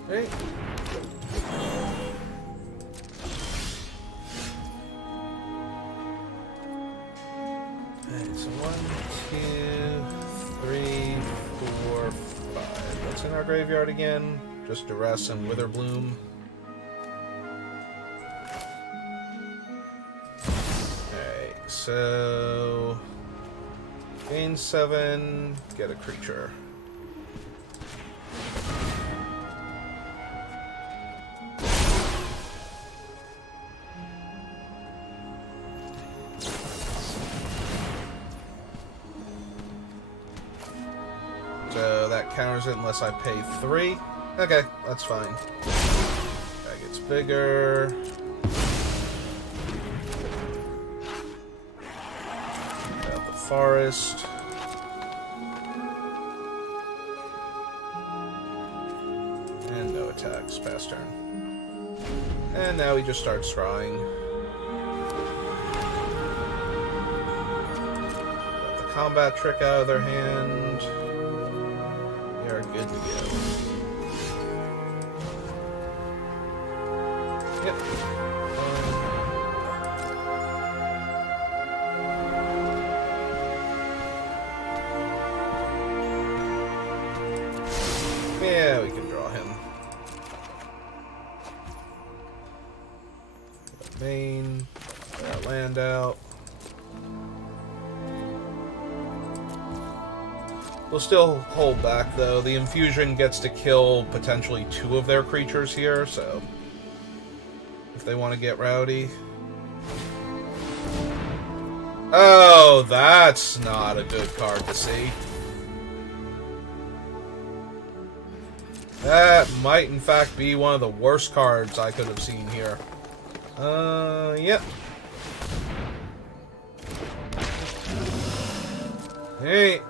Hey. Alright, so 1, 2, 3, 4, 5. What's in our graveyard again? Just Duress and Witherbloom. Alright, so... gain 7, get a creature. So that counters it unless I pay 3. Okay, that's fine. That gets bigger. Got the forest. And no attacks. Pass turn. And now he just starts scrying. Got the combat trick out of their hand. We are good to go. Yep. Yeah, we can draw him. Main. That land out. We'll still hold back, though. The infusion gets to kill potentially 2 of their creatures here, so... if they want to get rowdy. Oh, that's not a good card to see. That might, in fact, be one of the worst cards I could have seen here. Yep. Hey.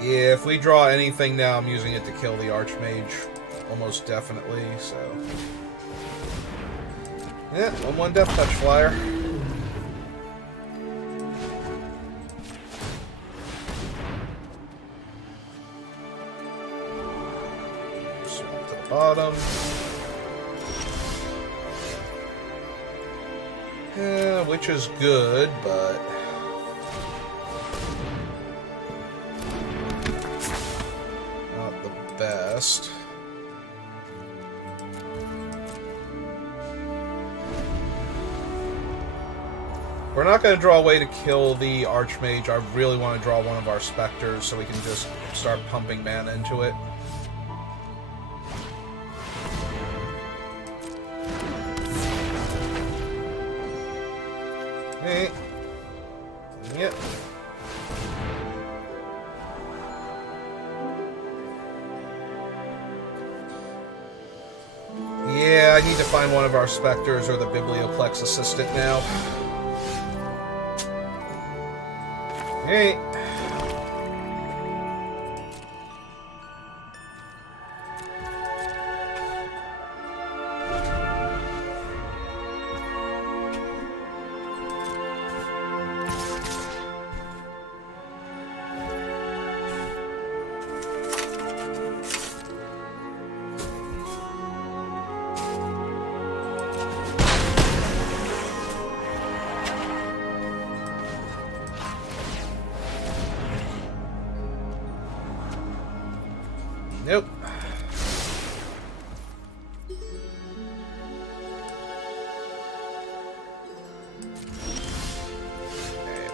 Yeah, if we draw anything now, I'm using it to kill the Archmage. Almost definitely, so... yeah, 1/1 Death Touch Flyer. Swap to the bottom. Yeah, which is good, but... best. We're not going to draw a way to kill the Archmage. I really want to draw one of our Spectres so we can just start pumping mana into it. Hey. Yep. Yeah, I need to find one of our Spectres or the Biblioplex assistant now. Hey. Nope. Okay,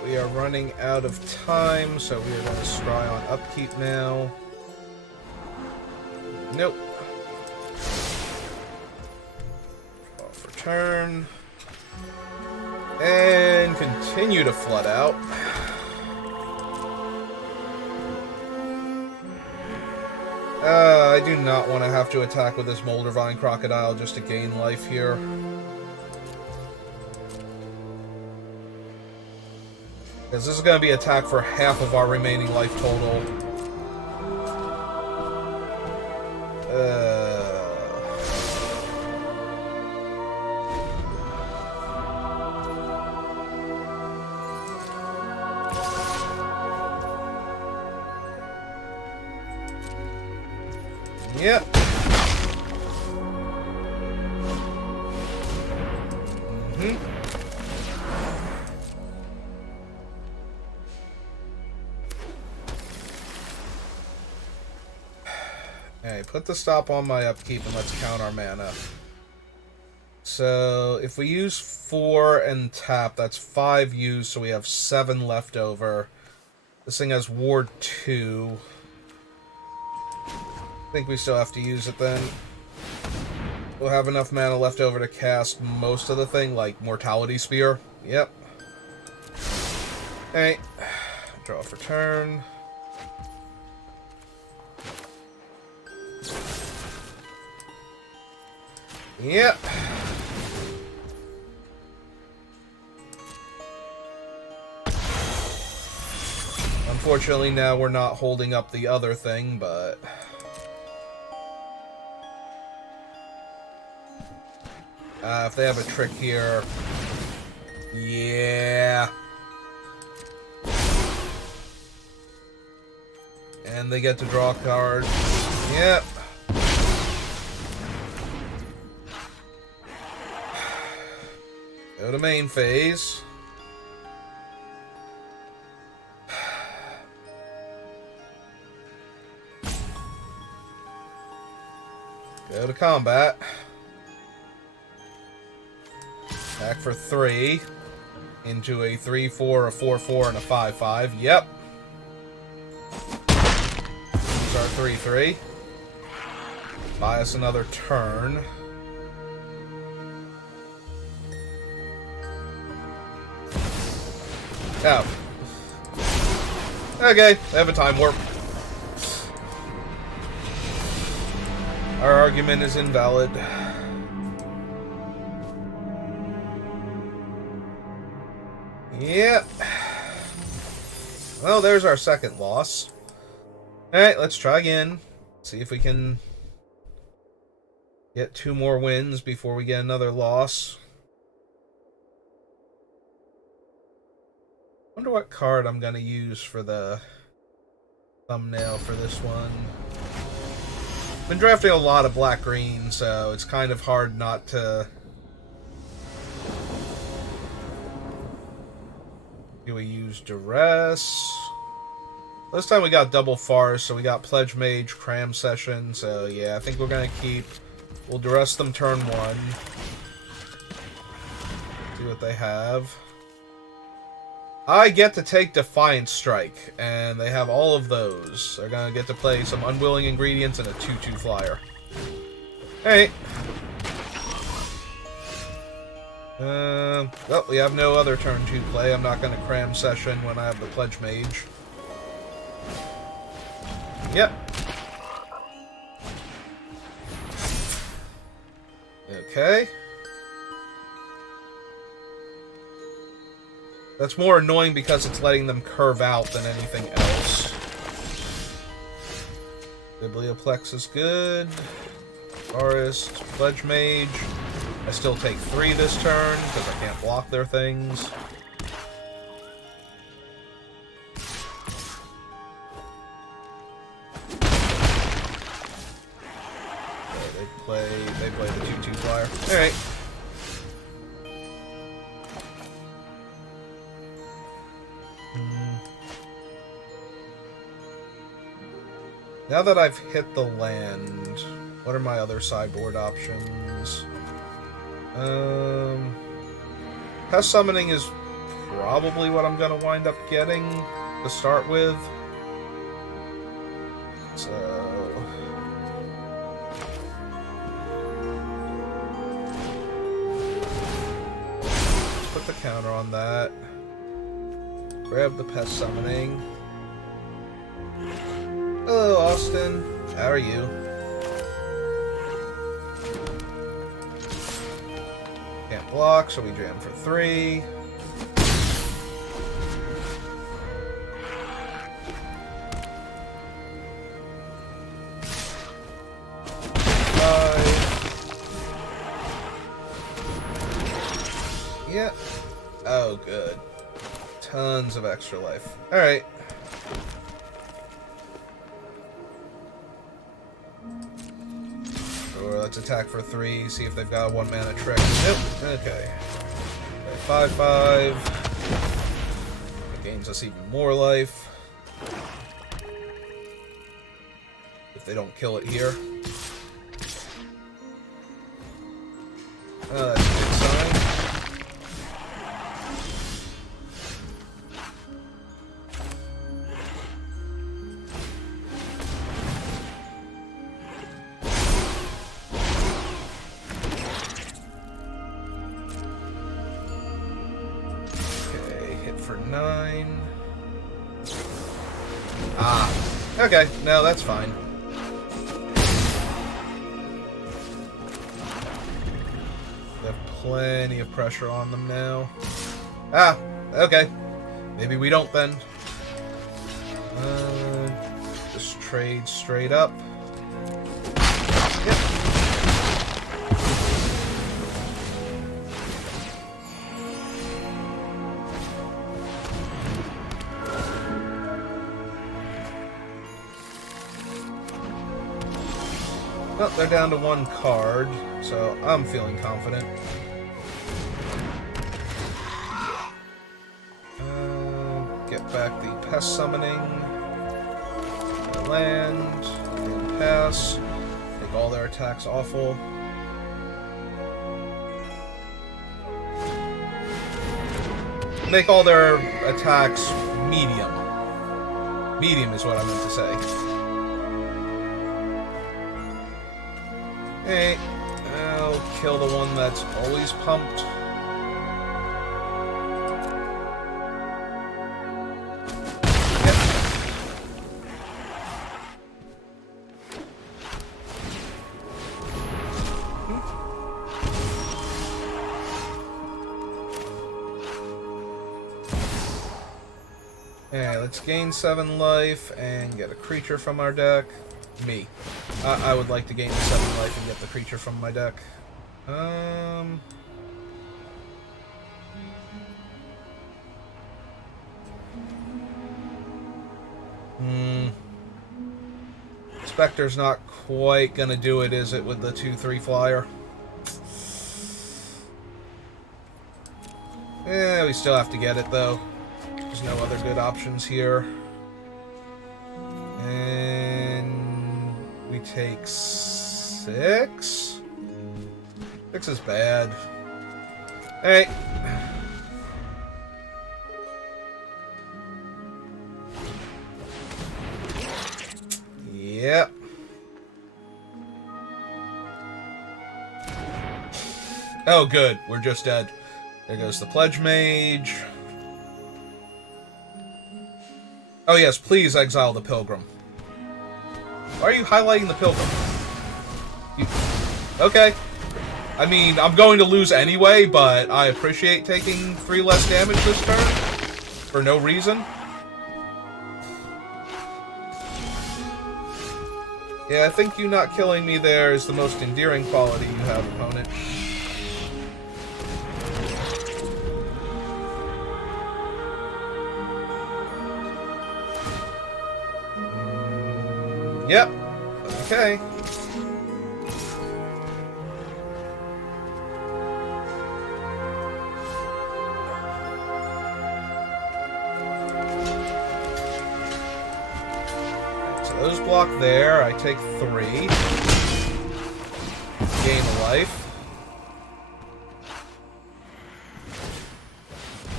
we are running out of time, so we are going to scry on upkeep now. Nope. Off return. And continue to flood out. I do not want to have to attack with this Moldervine Crocodile just to gain life here. Because this is going to be attack for half of our remaining life total. Yep. Alright, put the stop on my upkeep and let's count our mana. So, if we use 4 and tap, that's 5 used, so we have 7 left over. This thing has Ward 2. I think we still have to use it then. We'll have enough mana left over to cast most of the thing, like Mortality Spear. Yep. Alright. Draw for turn. Yep. Unfortunately, now we're not holding up the other thing, but... if they have a trick here... Yeah... And they get to draw a card. Yep. Go to main phase. Go to combat. Attack for 3. Into a 3-4, a 4-4, and a 5-5. Yep. Use our 3-3. Buy us another turn. Oh. Okay, they have a time warp. Our argument is invalid. Yep. Well, there's our second loss. Alright, let's try again. See if we can get 2 more wins before we get another loss. Wonder what card I'm gonna use for the thumbnail for this one. Been drafting a lot of black-green, so it's kind of hard not to... Do we use Duress? This time we got double Farce, so we got Pledge Mage, Cram Session, so yeah, I think we're gonna keep... We'll Duress them turn 1. See what they have. I get to take Defiant Strike, and they have all of those. They're gonna get to play some Unwilling Ingredients and a 2-2 flyer. Hey. Well, we have no other turn 2 play. I'm not gonna Cram Session when I have the Pledge Mage. Yep. Okay. That's more annoying because it's letting them curve out than anything else. Biblioplex is good. Forest, Pledge Mage. I still take 3 this turn because I can't block their things. They play the 2/2 flyer. Alright. Now that I've hit the land, what are my other sideboard options? Pest Summoning is probably what I'm going to wind up getting to start with. So... put the counter on that. Grab the Pest Summoning. Hello, Austin. How are you? Can't block, so we jam for 3. Yep. Oh, good. Tons of extra life. Alright. Sure, let's attack for 3, see if they've got a 1-mana trick. Nope. Okay. 5/5. It gains us even more life. If they don't kill it here. Oh, that's a good sign. For 9. Ah. Okay. No, that's fine. We have plenty of pressure on them now. Ah. Okay. Maybe we don't then. Just trade straight up. Yep. Well, they're down to 1 card, so I'm feeling confident. Get back the Pest Summoning. Land. And pass. Make all their attacks awful. Make all their attacks medium. Medium is what I meant to say. Hey, I'll kill the one that's always pumped. Yep. Okay, let's gain 7 life and get a creature from our deck. Me. I would like to gain 7 life and get the creature from my deck. Spectre's not quite gonna do it, is it, with the 2/3 flyer? Yeah, we still have to get it, though. There's no other good options here. And... we take 6? 6 is bad. Hey. Yep. Oh, good. We're just dead. There goes the Pledge Mage. Oh, yes. Please exile the Pilgrim. Why are you highlighting the Pilgrim? Okay. I mean, I'm going to lose anyway, but I appreciate taking 3 less damage this turn. For no reason. Yeah, I think you not killing me there is the most endearing quality you have, opponent. Yep. Okay. Those block there. I take 3. Gain a life.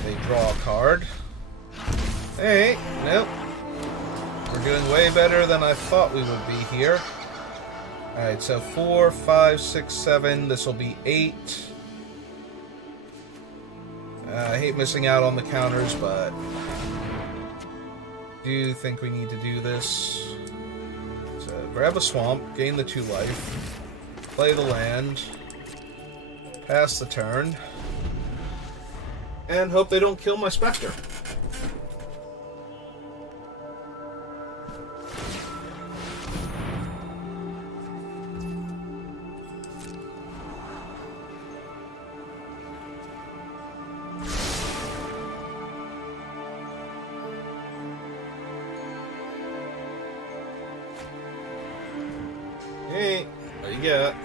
They draw a card. Hey, nope. We're doing way better than I thought we would be here. Alright, so 4, 5, 6, 7. This will be 8. I hate missing out on the counters, but I do think we need to do this. Grab a swamp, gain the 2 life, play the land, pass the turn, and hope they don't kill my Spectre. Hey, what do you got?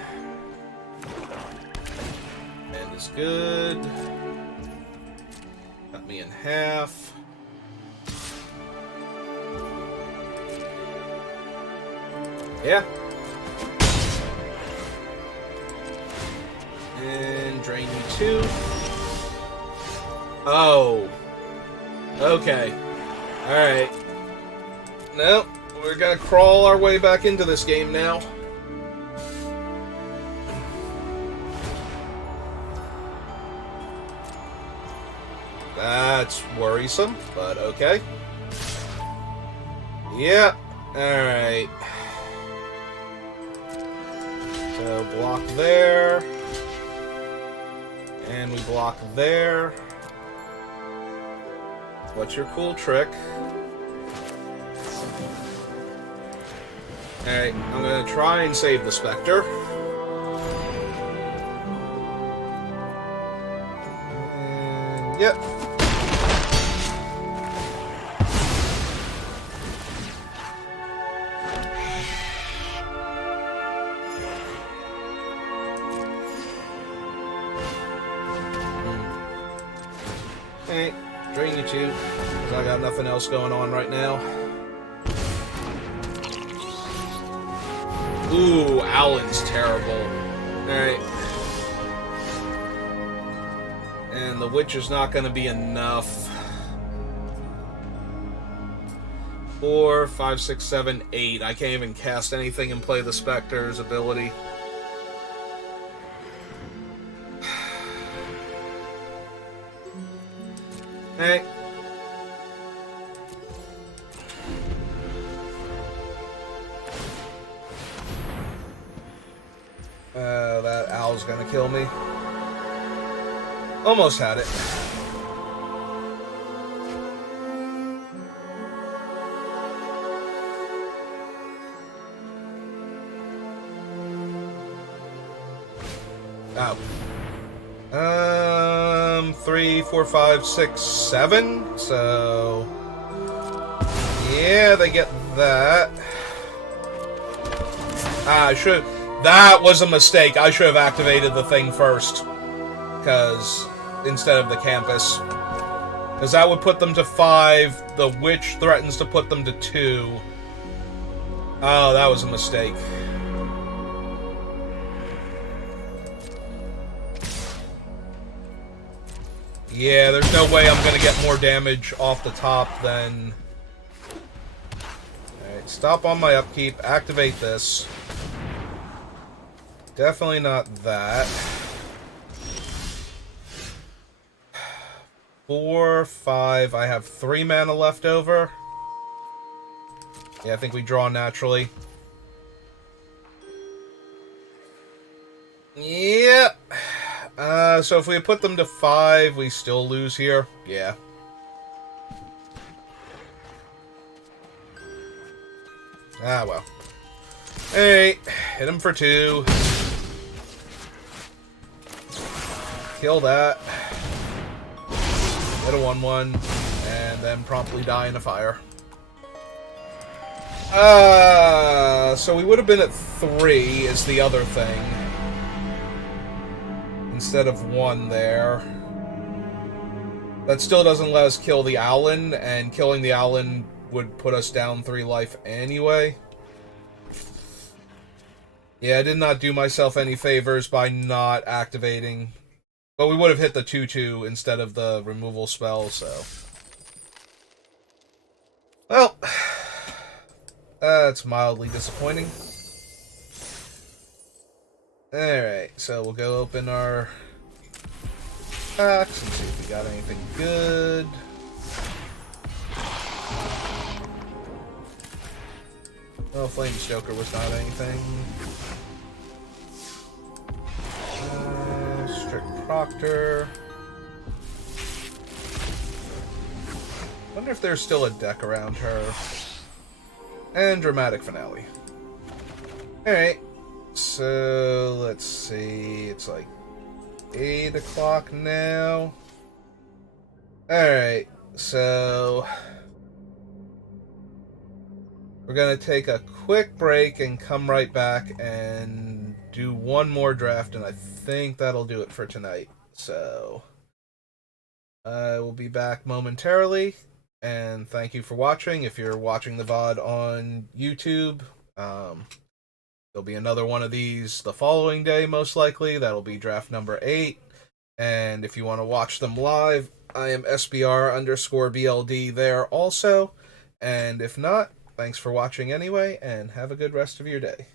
And it's good. Cut me in half. Yeah. And drain you 2. Oh. Okay. Alright. Nope. We're gonna crawl our way back into this game now. That's worrisome, but okay. Yeah, alright. So block there. And we block there. What's your cool trick? Alright, I'm gonna try and save the Spectre. And, yep. Alright, drain you 2, because I got nothing else going on right now. Ooh, Alan's terrible. Alright. And the Witch is not going to be enough. 4, 5, 6, 7, 8. I can't even cast anything and play the Spectre's ability. Hey. That owl's gonna kill me. Almost had it. Ow. 3, 4, 5, 6, 7. So, yeah, they get that. I should. That was a mistake. I should have activated the thing first, because instead of the campus, because that would put them to 5. The Witch threatens to put them to 2. Oh, that was a mistake. Yeah, there's no way I'm going to get more damage off the top than... Alright, stop on my upkeep, activate this. Definitely not that. 4, 5, I have 3 mana left over. Yeah, I think we draw naturally. Yeah. So if we put them to 5, we still lose here. Yeah. Ah, well. Hey, hit him for 2. Kill that. Hit a 1-1. And then promptly die in a fire. So we would have been at 3 is the other thing. Instead of 1 there. That still doesn't let us kill the Owlin, and killing the Owlin would put us down 3 life anyway. Yeah, I did not do myself any favors by not activating. But we would have hit the 2-2 instead of the removal spell, so... Well... That's mildly disappointing. Alright, so we'll go open our packs and see if we got anything good. Well, Flame Stoker was not anything. Strict Proctor. Wonder if there's still a deck around her. And Dramatic Finale. Alright. So, let's see. It's like 8 o'clock now. Alright. So... we're going to take a quick break and come right back and do one more draft, and I think that'll do it for tonight. So, I will be back momentarily, and thank you for watching. If you're watching the VOD on YouTube, there'll be another one of these the following day, most likely. That'll be draft number 8. And if you want to watch them live, I am SBR_BLD there also. And if not, thanks for watching anyway, and have a good rest of your day.